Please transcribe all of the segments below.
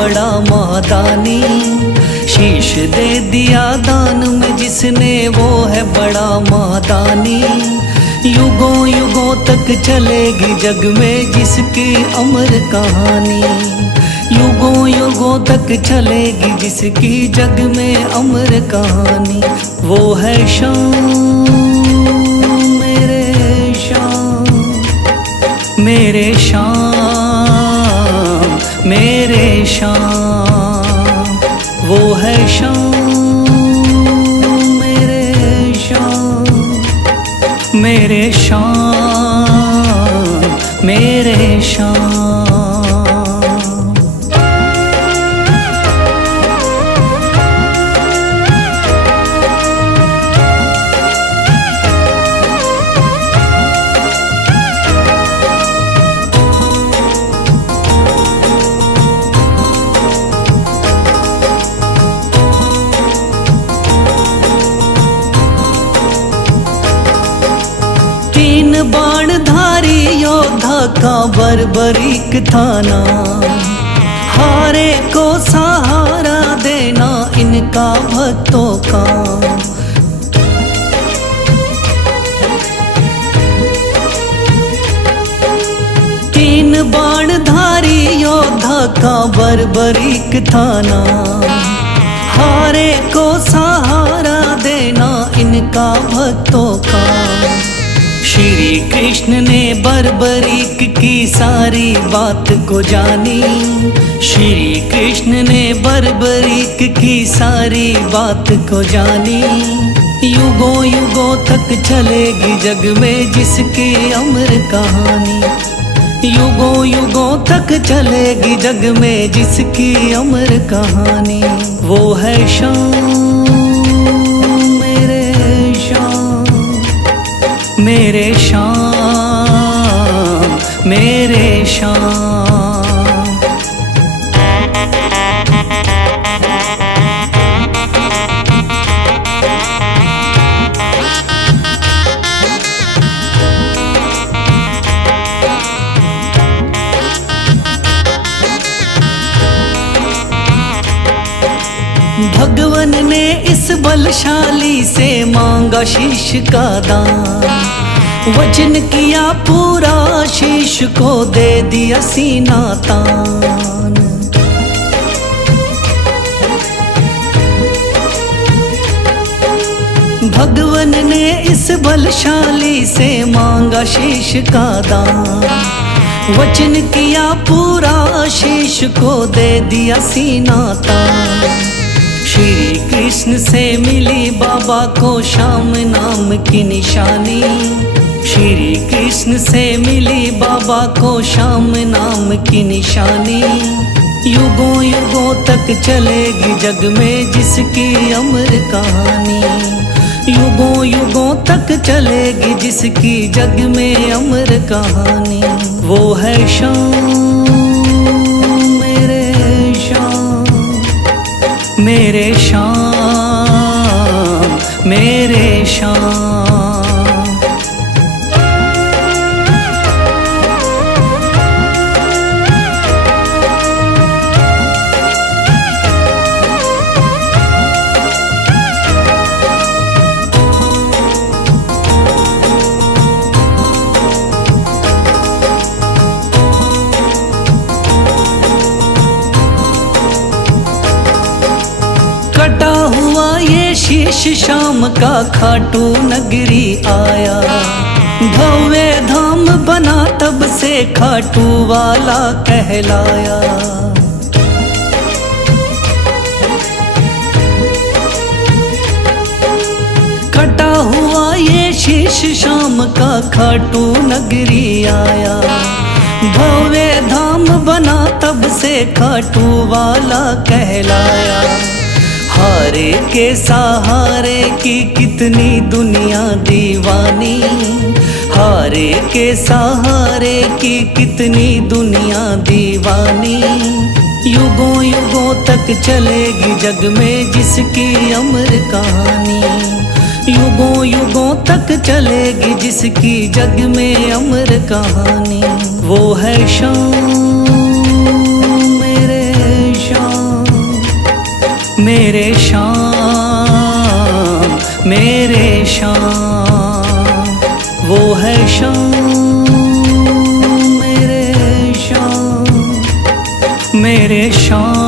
बड़ा मादानी। शीश दे दिया दान में जिसने वो है बड़ा मादानी। युगों युगों तक चलेगी जग में जिसकी अमर कहानी। युगों युगों तक चलेगी जिसकी जग में अमर कहानी। वो है शाम मेरे शाम, मेरे शाम मेरे शाम। वो है शाम मेरे शाम, मेरे शाम मेरे शाम। तीन बाणधारी योद्धा का बर्बरीक थाना। हारे को सहारा देना इनका भक्तों का। तीन बाणधारी योद्धा का बर्बरीक थाना। हारे को सहारा देना इनका भक्तों का। श्री कृष्ण ने बर्बरीक की सारी बात को जानी। श्री कृष्ण ने बर्बरीक की सारी बात को जानी। युगों युगों तक चलेगी जग में जिसकी अमर कहानी। युगों युगों तक चलेगी जग में जिसकी अमर कहानी। वो है शाम मेरे शाम, मेरे शाम मेरे शाम। भगवन ने इस बलशाली से मांगा शीश का दान। वचन किया पूरा शीश को दे दिया सीना तान। भगवन ने इस बलशाली से मांगा शीश का दान। वचन किया पूरा शीश को दे दिया सीना तान। श्री कृष्ण से मिली बाबा को श्याम नाम की निशानी। श्री कृष्ण से मिली बाबा को श्याम नाम की निशानी। युगों युगों तक चलेगी जग में जिसकी अमर कहानी। युगों युगों तक चलेगी जिसकी जग में अमर कहानी। वो है शाम मेरे शाम, मेरे शाम मेरे शाम। कटा हुआ ये शीश शाम का खाटू नगरी आया। भव्य धाम बना तब से खाटू वाला कहलाया। कटा हुआ ये शीश शाम का खाटू नगरी आया। भव्य धाम बना तब से खाटू वाला कहलाया। हारे के सहारे की कितनी दुनिया दीवानी। हारे के सहारे की कितनी दुनिया दीवानी। युगों युगों तक चलेगी जग में जिसकी अमर कहानी। युगों युगों तक चलेगी जिसकी जग में अमर कहानी। वो है शाम मेरे शाम, मेरे श्याम मेरे श्याम, वो है श्याम मेरे श्याम, मेरे श्याम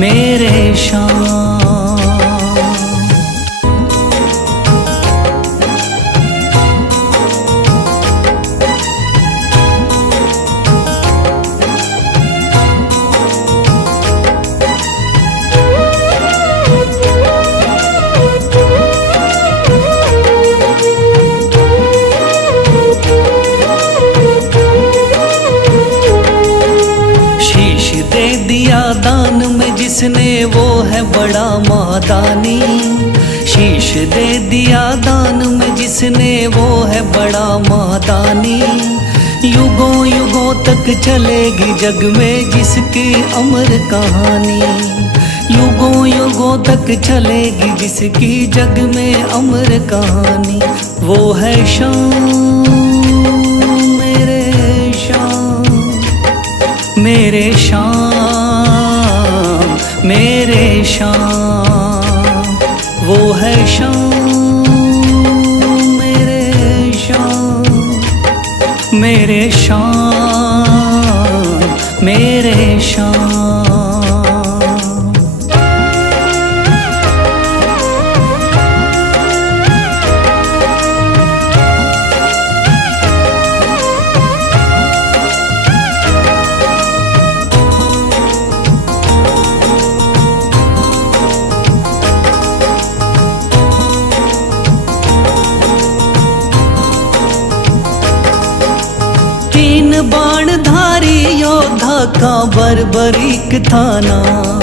मेरे श्याम। दान में जिसने वो है बड़ा मादानी, शीश दे दिया दान में जिसने वो है बड़ा मादानी। युगों युगों तक चलेगी जग में जिसकी अमर कहानी, युगों युगों तक चलेगी जिसकी जग में अमर कहानी। वो है श्याम मेरे श्याम, मेरे श्याम मेरे श्याम, वो है श्याम मेरे श्याम, मेरे श्याम मेरे श्याम। तीन बाणधारी योद्धा का बर्बरीक था नाम,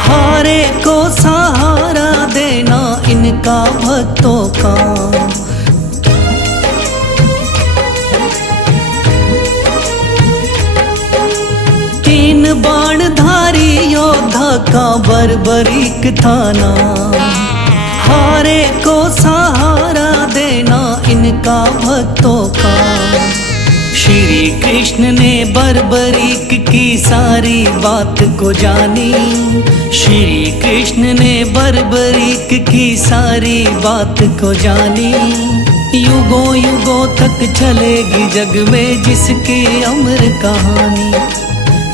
हारे को सहारा देना इनका भक्तों का। तीन बाणधारी योद्धा का बर्बरीक था नाम, हारे को सहारा देना इनका भक्तों का। श्री कृष्ण ने बर्बरीक की सारी बात को जानी, श्री कृष्ण ने बर्बरीक की सारी बात को जानी। युगों युगों तक चलेगी जग में जिसकी अमर कहानी,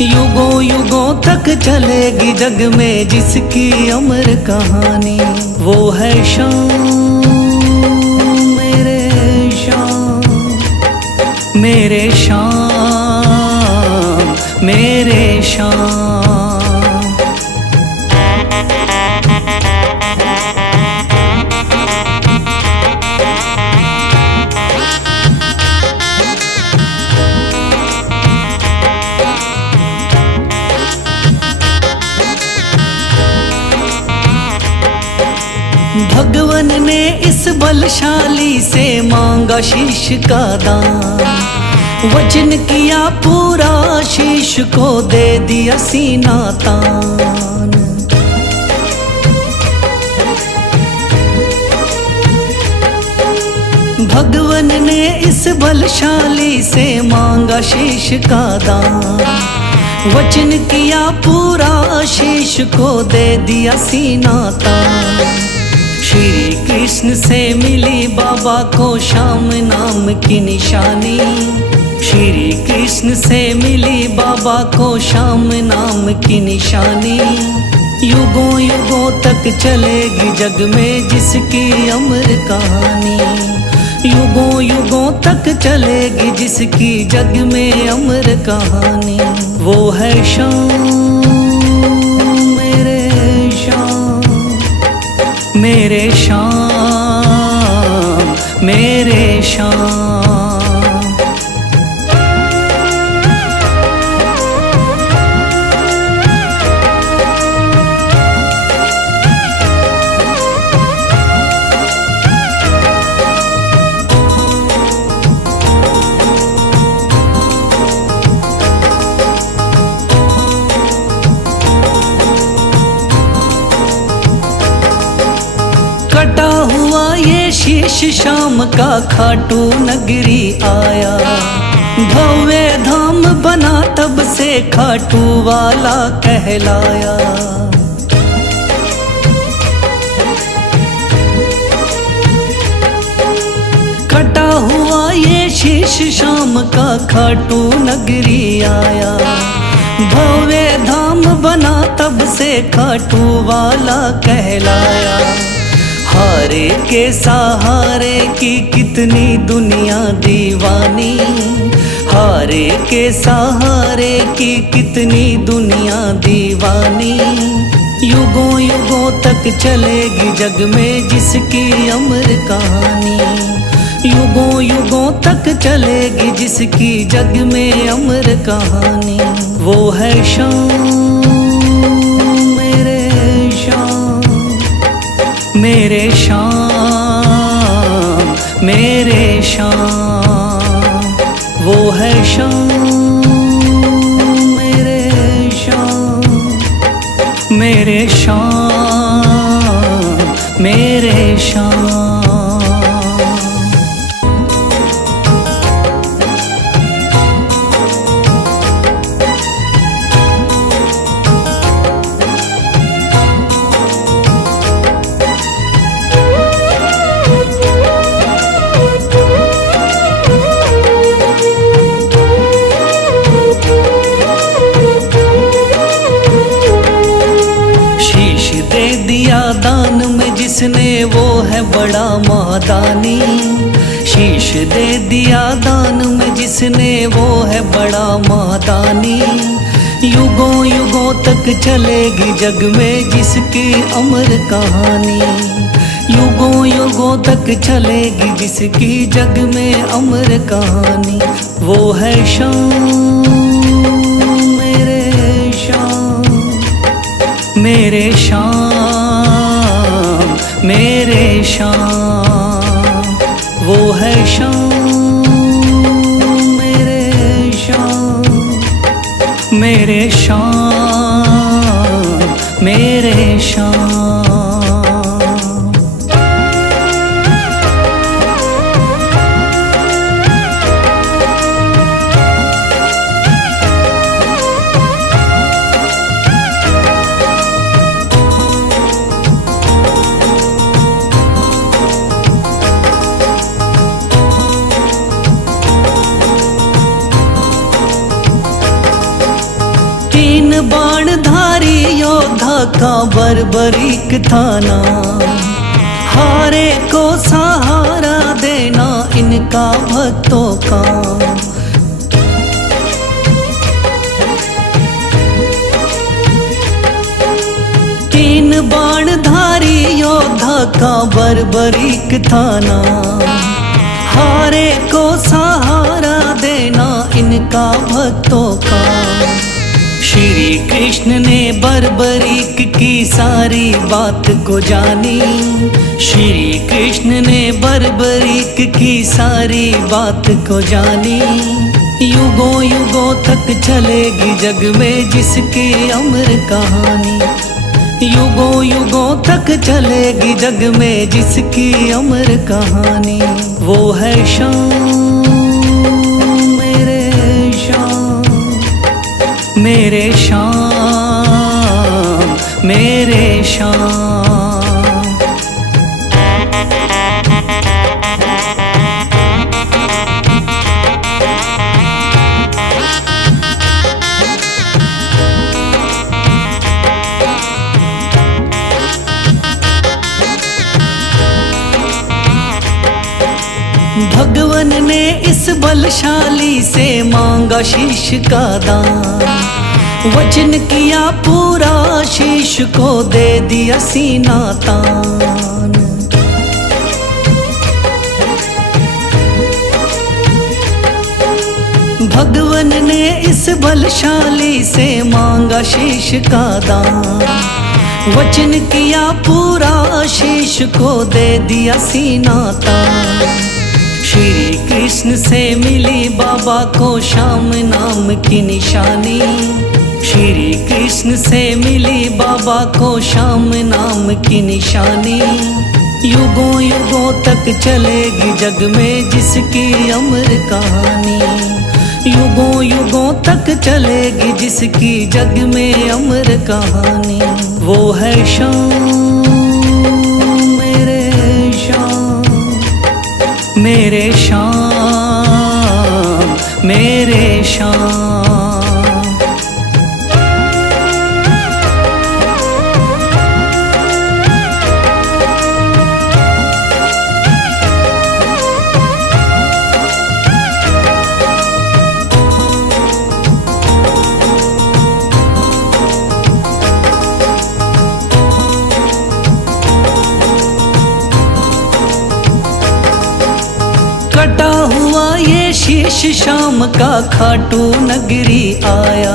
युगों युगों तक चलेगी जग में जिसकी अमर कहानी। वो है श्याम मेरे श्याम, मेरे श्याम मेरे श्याम। भगवन ने इस बलशाली से मांगा शीश का दान, वचन किया पूरा शीश को दे दिया सीना तान। भगवन ने इस बलशाली से मांगा शीश का दान, वचन किया पूरा शीश को दे दिया सीना तान। श्री कृष्ण से मिली बाबा को श्याम नाम की निशानी, श्री कृष्ण से मिली बाबा को श्याम नाम की निशानी। युगों युगों तक चलेगी जग में जिसकी अमर कहानी, युगों युगों तक चलेगी जिसकी जग में अमर कहानी। वो है श्याम मेरे श्याम, मेरे श्याम मेरे श्याम। कटा हुआ ये शीश शाम का खाटू नगरी आया, भव्य धाम धाम बना तब से खाटू वाला कहलाया। कटा हुआ ये शीश शाम का खाटू नगरी आया। भव्य धाम बना तब से खाटू वाला कहलाया। हारे के सहारे की कितनी दुनिया दीवानी, हारे के सहारे की कितनी दुनिया दीवानी। युगों युगों तक चलेगी जग में जिसकी अमर कहानी, युगों युगों तक चलेगी जिसकी जग में अमर कहानी। वो है शाम मेरे शाम, मेरे शाम मेरे शाम। वो है शाम मेरे शाम, मेरे शाम मेरे शाम। दान में जिसने वो है बड़ा महादानी, शीश दे दिया दान में जिसने वो है बड़ा महादानी। युगों युगों तक चलेगी जग में जिसकी अमर कहानी, युगों युगों तक चलेगी जिसकी जग में अमर कहानी। वो है शाम मेरे शाम, मेरे शाम मेरे शाम। वो है शाम मेरे शाम, मेरे शाम मेरे शाम। बाणधारी योद्धा का बर्बरीक थाना, हारे को सहारा देना इनका भक्तों का। तीन बाणधारी योद्धा का बर्बरीक थाना, हारे को सहारा देना इनका भक्तों का। श्री कृष्ण ने बर्बरीक की सारी बात को जानी, श्री कृष्ण ने बर्बरीक की सारी बात को जानी। युगों युगों तक चलेगी जग में जिसकी अमर कहानी, युगों युगों तक चलेगी जग में जिसकी अमर कहानी। वो है शाम मेरे शाम, मेरे शाम मेरे शाम। भगवन ने इस बलशाली से मांगा शीश का दान, वचन किया पूरा शीश को दे दिया सीना तान। भगवन ने इस बलशाली से मांगा शीश का दान, वचन किया पूरा शीश को दे दिया सीना तान। श्री कृष्ण से मिली बाबा को श्याम नाम की निशानी, श्री कृष्ण से मिली बाबा को श्याम नाम की निशानी। युगों युगों तक चलेगी जग में जिसकी अमर कहानी, युगों युगों तक चलेगी जिसकी जग में अमर कहानी। वो है शाम मेरे शाम, मेरे शाम, मेरे शाम। कटा हुआ ये शीश शाम का खाटू नगरी आया।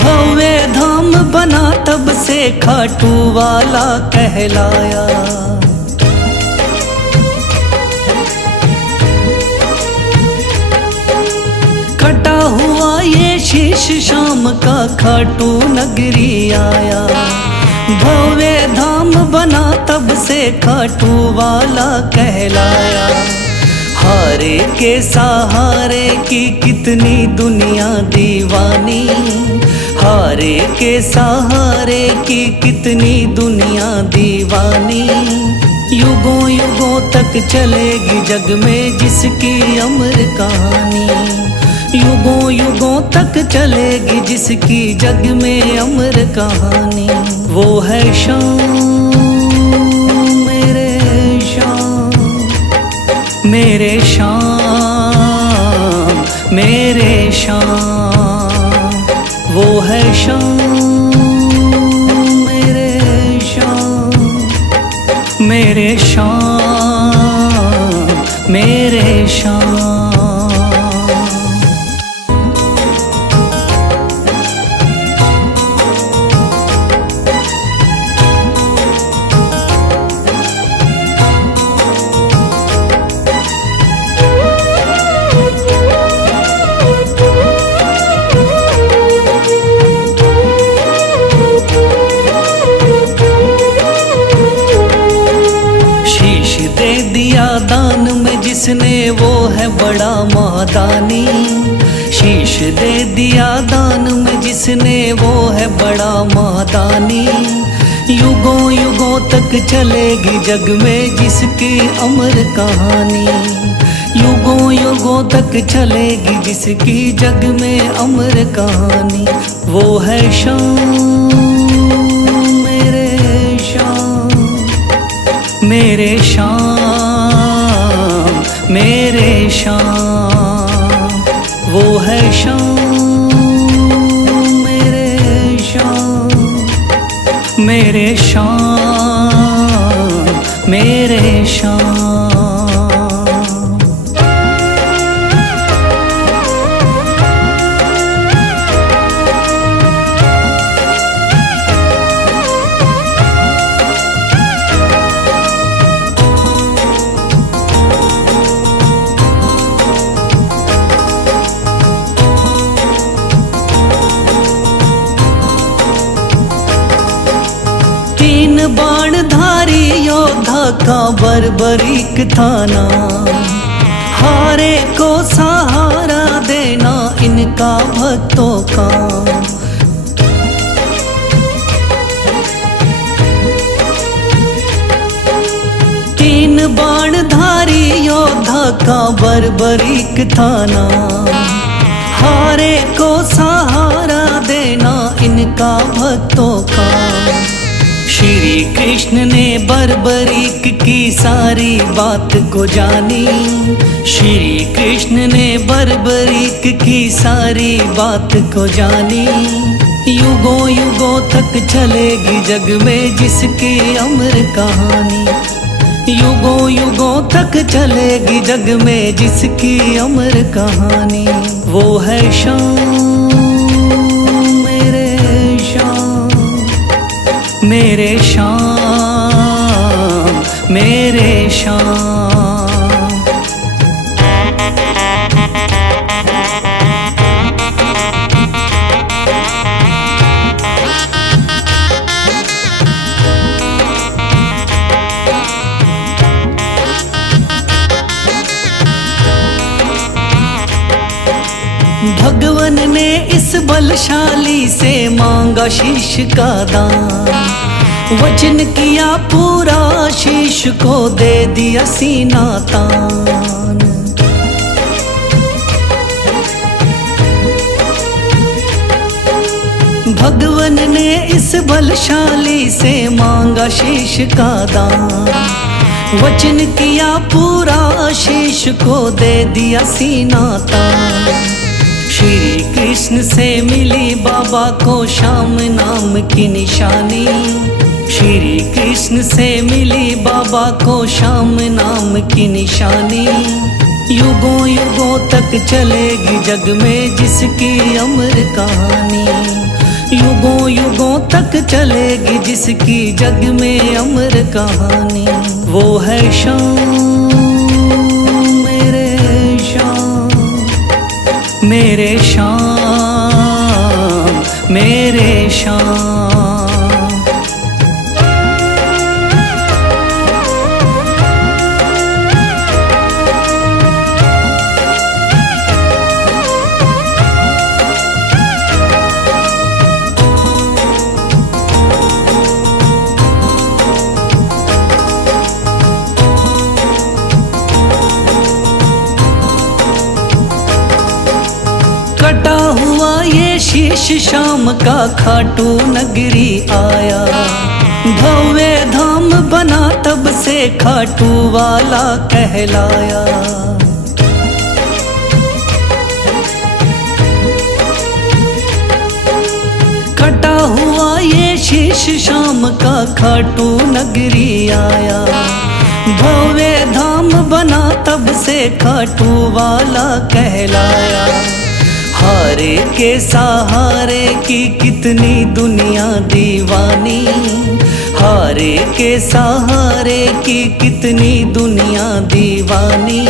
भव्य धाम बना तब से खाटू वाला कहलाया। कटा हुआ ये शीश शाम का खाटू नगरी आया। भव्य धाम बना तब से खाटू वाला कहलाया। हारे के सहारे की कितनी दुनिया दीवानी, हारे के सहारे की कितनी दुनिया दीवानी। युगों युगों तक चलेगी जग में जिसकी अमर कहानी। युगों युगों तक चलेगी जिसकी जग में अमर कहानी। वो है शाम मेरे शाम, मेरे शाम, मेरे शाम। वो है शाम मेरे शाम, मेरे शाम, मेरे शाम। दान में जिसने वो है बड़ा महादानी। शीश दे दिया दान में जिसने वो है बड़ा महादानी। युगों युगों तक चलेगी जग में जिसकी अमर कहानी। युगों युगों तक चलेगी जिसकी जग में अमर कहानी। वो है शाम मेरे शाम, मेरे शाम, मेरे शाम। वो है शाम मेरे शाम, मेरे शाम, मेरे शाम। तीन बाणधारी योद्धा का बर्बरीक थाना। हारे को सहारा देना इनका भक्तों का। तीन बाणधारी योद्धा का बर्बरीक थाना। हारे को सहारा देना इनका भक्तों का। श्री कृष्ण ने बर्बरीक की सारी बात को जानी। श्री कृष्ण ने बर्बरीक की सारी बात को जानी। युगों युगों तक चलेगी जग में जिसकी अमर कहानी। युगों युगों तक चलेगी जग में जिसकी अमर कहानी। वो है शाम मेरे शाम, मेरे शाम, मेरे शाम। बलशाली से मांगा शीश का दान, वचन किया पूरा शीश को दे दिया सीना तान। भगवन ने इस बलशाली से मांगा शीश का दान, वचन किया पूरा शीश को दे दिया सीना तान। श्री कृष्ण से मिली बाबा को श्याम नाम की निशानी, श्री कृष्ण से मिली बाबा को श्याम नाम की निशानी। युगों युगों तक चलेगी जग में जिसकी अमर कहानी, युगों युगों तक चलेगी जिसकी जग में अमर कहानी। वो है श्याम मेरे श्याम, मेरे श्याम मेरे श्याम। कटा हुआ ये शीश शाम का खाटू नगरी आया, भव्य धाम बना तब से खाटू वाला कहलाया। कटा हुआ ये शीश शाम का खाटू नगरी आया, भव्य धाम बना तब से खाटू वाला कहलाया। हारे के सहारे की कितनी दुनिया दीवानी, हारे के सहारे की कितनी दुनिया दीवानी।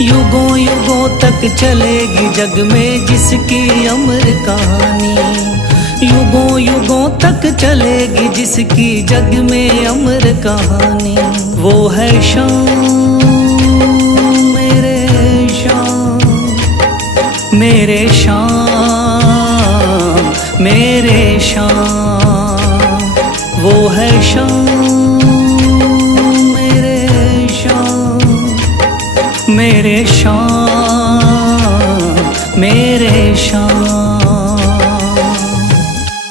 युगों युगों तक चलेगी जग में जिसकी अमर कहानी, युगों युगों तक चलेगी जिसकी जग में अमर कहानी। वो है श्याम मेरे श्याम, मेरे श्याम मेरे श्याम। वो है श्याम मेरे श्याम, मेरे श्याम मेरे श्याम।